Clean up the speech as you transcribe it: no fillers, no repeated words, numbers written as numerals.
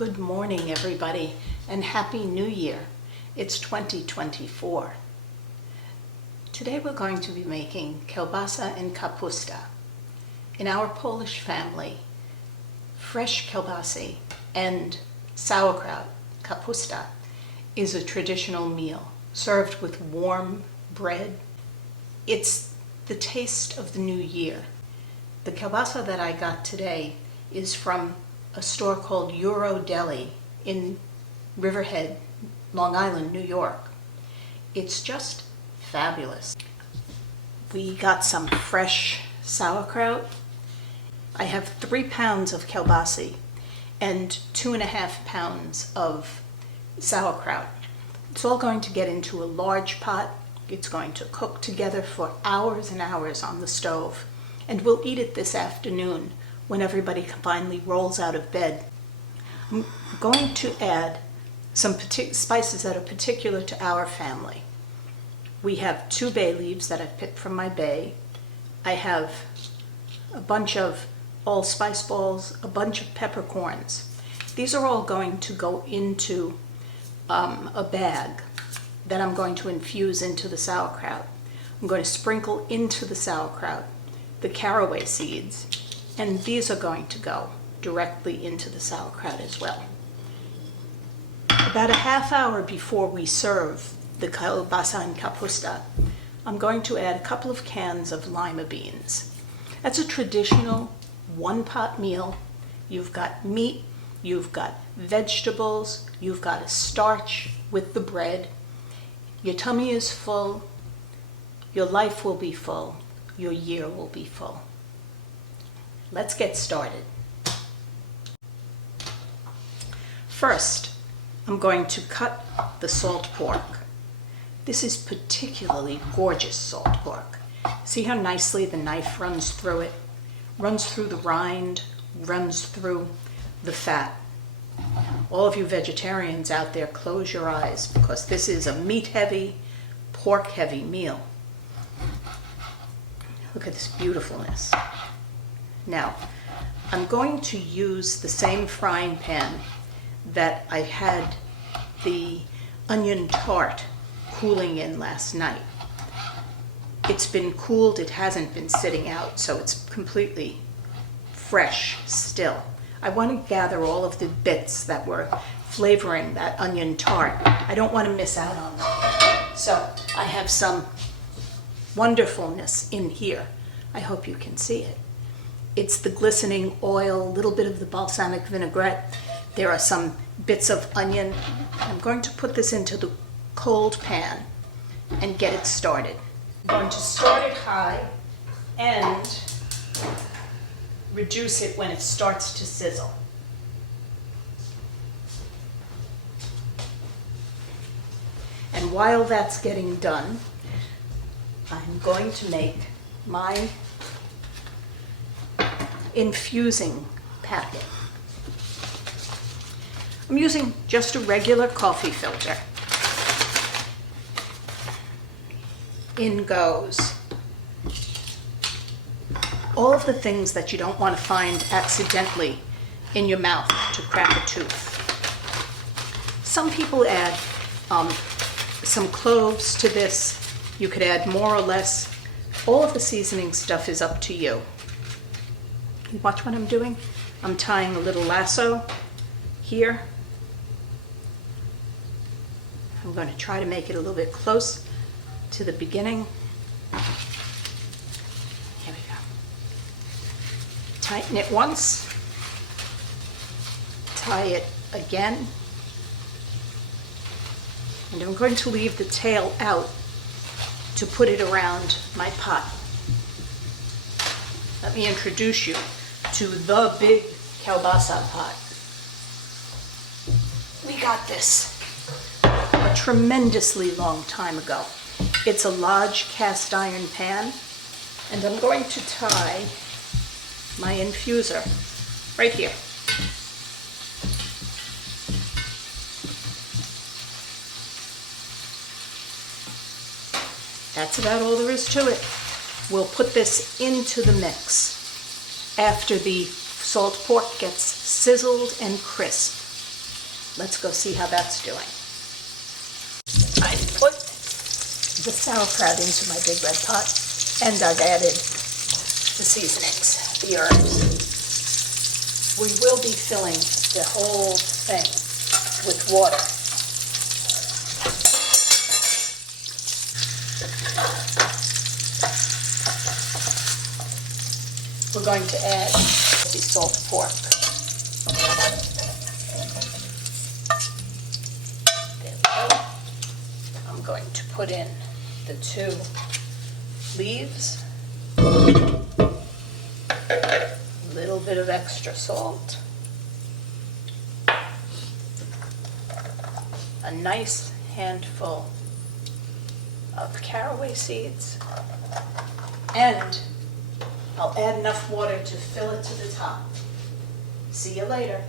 Good morning, everybody, and Happy New Year. It's 2024. Today we're going to be making kielbasa and kapusta. In our Polish family, fresh kielbasa and sauerkraut, kapusta, is a traditional meal served with warm bread. It's the taste of the new year. The kielbasa that I got today is from a store called Euro Deli in Riverhead, Long Island, New York. It's just fabulous. We got some fresh sauerkraut. I have 3 pounds of kielbasa and 2.5 pounds of sauerkraut. It's all going to get into a large pot. It's going to cook together for hours and hours on the stove, and we'll eat it this afternoon when everybody finally rolls out of bed. I'm going to add some spices that are particular to our family. We have 2 bay leaves that I've picked from my bay. I have a bunch of allspice balls, a bunch of peppercorns. These are all going to go into a bag that I'm going to infuse into the sauerkraut. I'm going to sprinkle into the sauerkraut the caraway seeds, and these are going to go directly into the sauerkraut as well. About a half hour before we serve the kielbasa and kapusta, I'm going to add a couple of cans of lima beans. That's a traditional one-pot meal. You've got meat, you've got vegetables, you've got a starch with the bread. Your tummy is full, your life will be full, your year will be full. Let's get started. First, I'm going to cut the salt pork. This is particularly gorgeous salt pork. See how nicely the knife runs through it? Runs through the rind, runs through the fat. All of you vegetarians out there, close your eyes, because this is a meat-heavy, pork-heavy meal. Look at this beautifulness. Now, I'm going to use the same frying pan that I had the onion tart cooling in last night. It's been cooled, it hasn't been sitting out, so it's completely fresh still. I want to gather all of the bits that were flavoring that onion tart. I don't want to miss out on them. So I have some wonderfulness in here. I hope you can see it. It's the glistening oil, a little bit of the balsamic vinaigrette. There are some bits of onion. I'm going to put this into the cold pan and get it started. I'm going to start it high and reduce it when it starts to sizzle. And while that's getting done, I'm going to make my infusing packet. I'm using just a regular coffee filter. In goes all of the things that you don't want to find accidentally in your mouth to crack a tooth. Some people add some cloves to this. You could add more or less. All of the seasoning stuff is up to you. You watch what I'm doing? I'm tying a little lasso here. I'm going to try to make it a little bit close to the beginning. Here we go. Tighten it once. Tie it again. And I'm going to leave the tail out to put it around my pot. Let me introduce you to the big kielbasa pot. We got this a tremendously long time ago. It's a large cast iron pan, and I'm going to tie my infuser right here. That's about all there is to it. We'll put this into the mix after the salt pork gets sizzled and crisp. Let's go see how that's doing. I put the sauerkraut into my big red pot, and I've added the seasonings, the herbs. We will be filling the whole thing with water. We're going to add the salt pork. There we go. I'm going to put in the 2 leaves. A little bit of extra salt. A nice handful of caraway seeds. And I'll add enough water to fill it to the top. See you later.